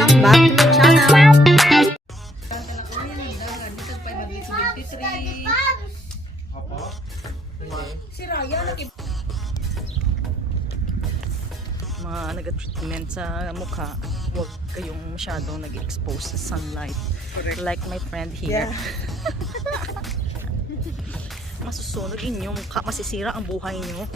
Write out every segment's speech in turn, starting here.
welcome back to my channel. Si Raya mga nag-treatment sa mukha, huwag kayong masyadong nag-expose sa sunlight. Correct. Like my friend here. Yeah. Masusunog inyong mukha, masisira ang buhay nyo.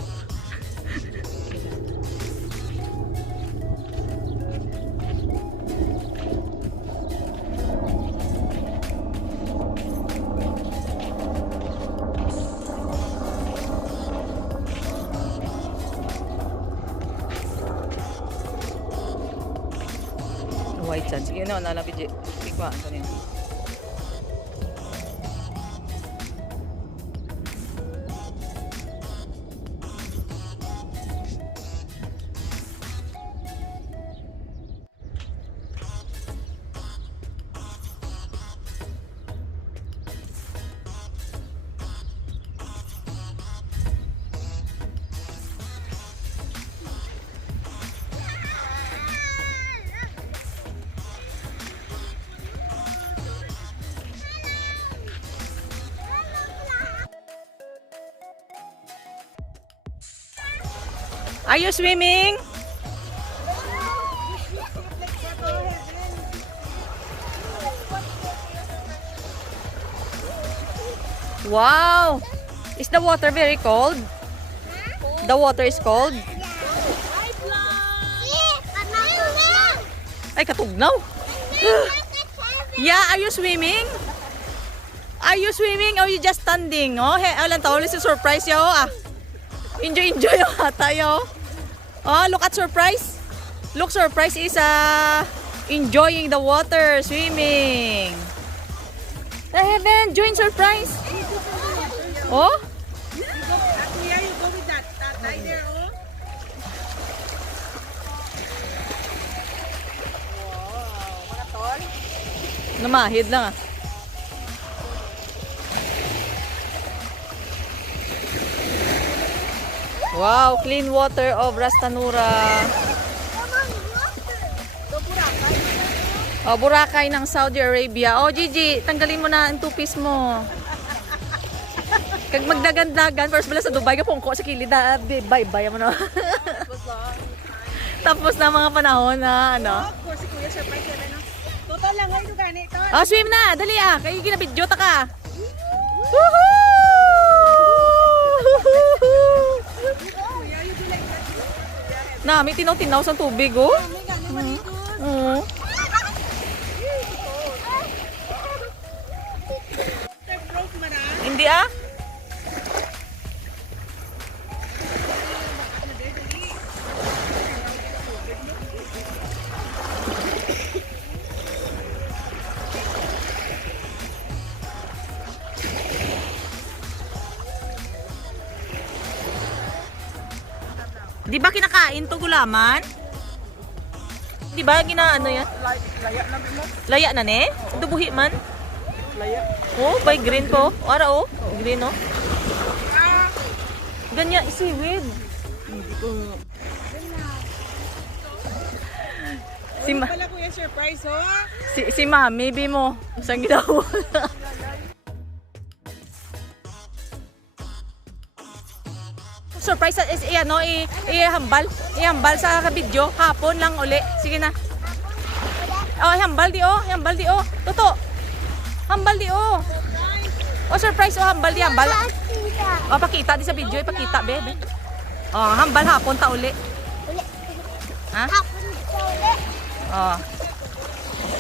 White sand. Sige na, nalapit dyan. Tigwa, ito niya. Are you swimming? Wow! Is the water very cold? The water is cold? Ay, katugnaw! Yeah, are you swimming? Are you swimming or you just standing? Oh, hey, alam to, ulit si surprise yo ah. Enjoy yung hata yo. Oh, look at surprise. Look, surprise is enjoying the water, swimming. The heaven, join surprise. Oh? Here you go with that. Right there, oh. Wow, mga tol. Namahid lang ah. Wow, clean water of Rastanura. Oh, Boracay ng Saudi Arabia. Oh, Gigi, tanggalin mo na ang two-piece mo. Kag magdagan-dagan, first bala sa Dubai ka pungko sa kilid na, bye-bye mo na. Tapos na mga panahon na, ano. Of course, si Kuya surprise yan, ano. Total lang, ngayon ko ganit. Oh, swim na, dali ah. Kayo ginabidyo ta ka. Woohoo! Na, may tinaw-tinaw sa tubig, oh. Hindi ah. Di ba kinakain to gulaman? Di ba ginaano yan? Laya na mo. Laya na ne? Dubuhi man? Laya. Oh, by green ko. Ara oh, green oh. Ganyan, seaweed. Hindi ko. Si ma Pala Kuya surprise, oh. si Mami, bi mo. Saan ginawa? Surprise is ano ihambal sa video hapon lang uli. Sige na. Oh, hambal di oh. Toto. Hambal di oh. Oh, surprise oh, hambal di hambal. Oh, pakita di sa video, ipakita bebe. Oh, hambal hapon ta uli. Ha? Oh.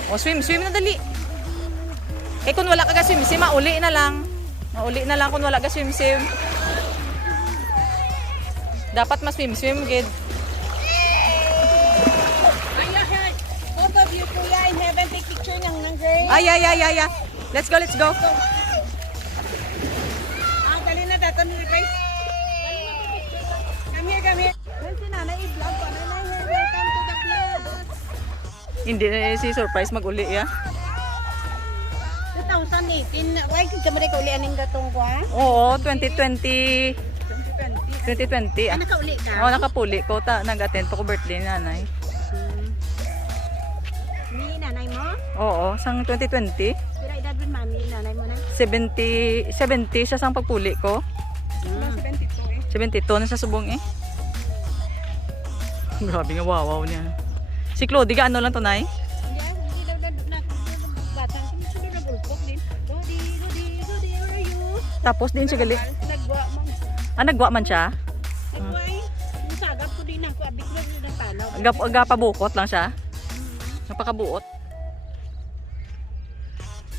Oh, swim na dali. Eh kung wala ka ga swim, mauli na lang. Mauli na lang kung wala ka swim. Dapat mas swim gid. Both of you, Kuya, in heaven, take picture ng girl. Ay. Let's go. Dali na data ni Rice. Come here. Si Nanay i-vlog ko. Nanay, welcome to the vlog. Hindi na si surprise mag-uli ya. 2018, why ka mo ka uli aning gatong kwa? Oo, 2020. 2020 ah. Nakauli ka? Oo, nakapuli ko. Nag-attend pa ko birthday ni nanay. Ni nanay mo? Oo, sang 2020. Pira edad rin mami, nanay mo na? 70 siya sang pagpuli ko. 72 na sa subong eh. Grabe nga wawaw niya. Si Claudia, ano lang to, Nay? Hindi daw na bata. Hindi siya na bulpok din. Godi, where are you? Tapos din siya gali. Nagwa man. Nagwa man siya. Nagwa eh. Yung sagap ko din ako. Abik na rin ang tanaw. Agapabukot lang siya. Napakabuot.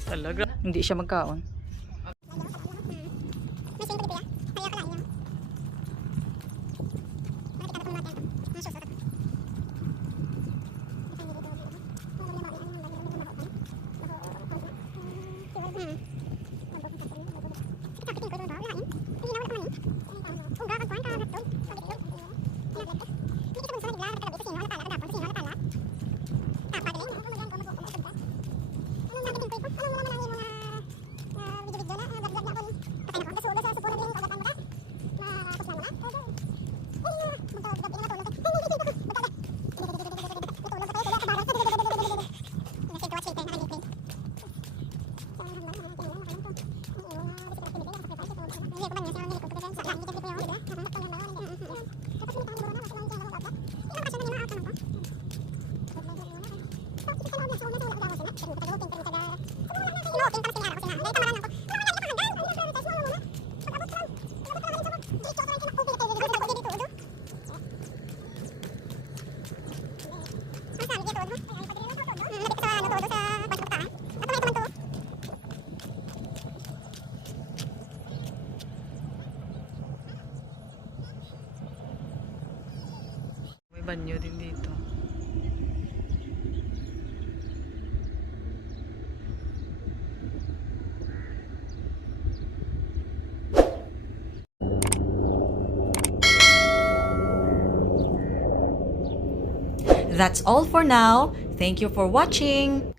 Talaga. Hindi siya magkaon. May banyo din dito. That's all for now. Thank you for watching.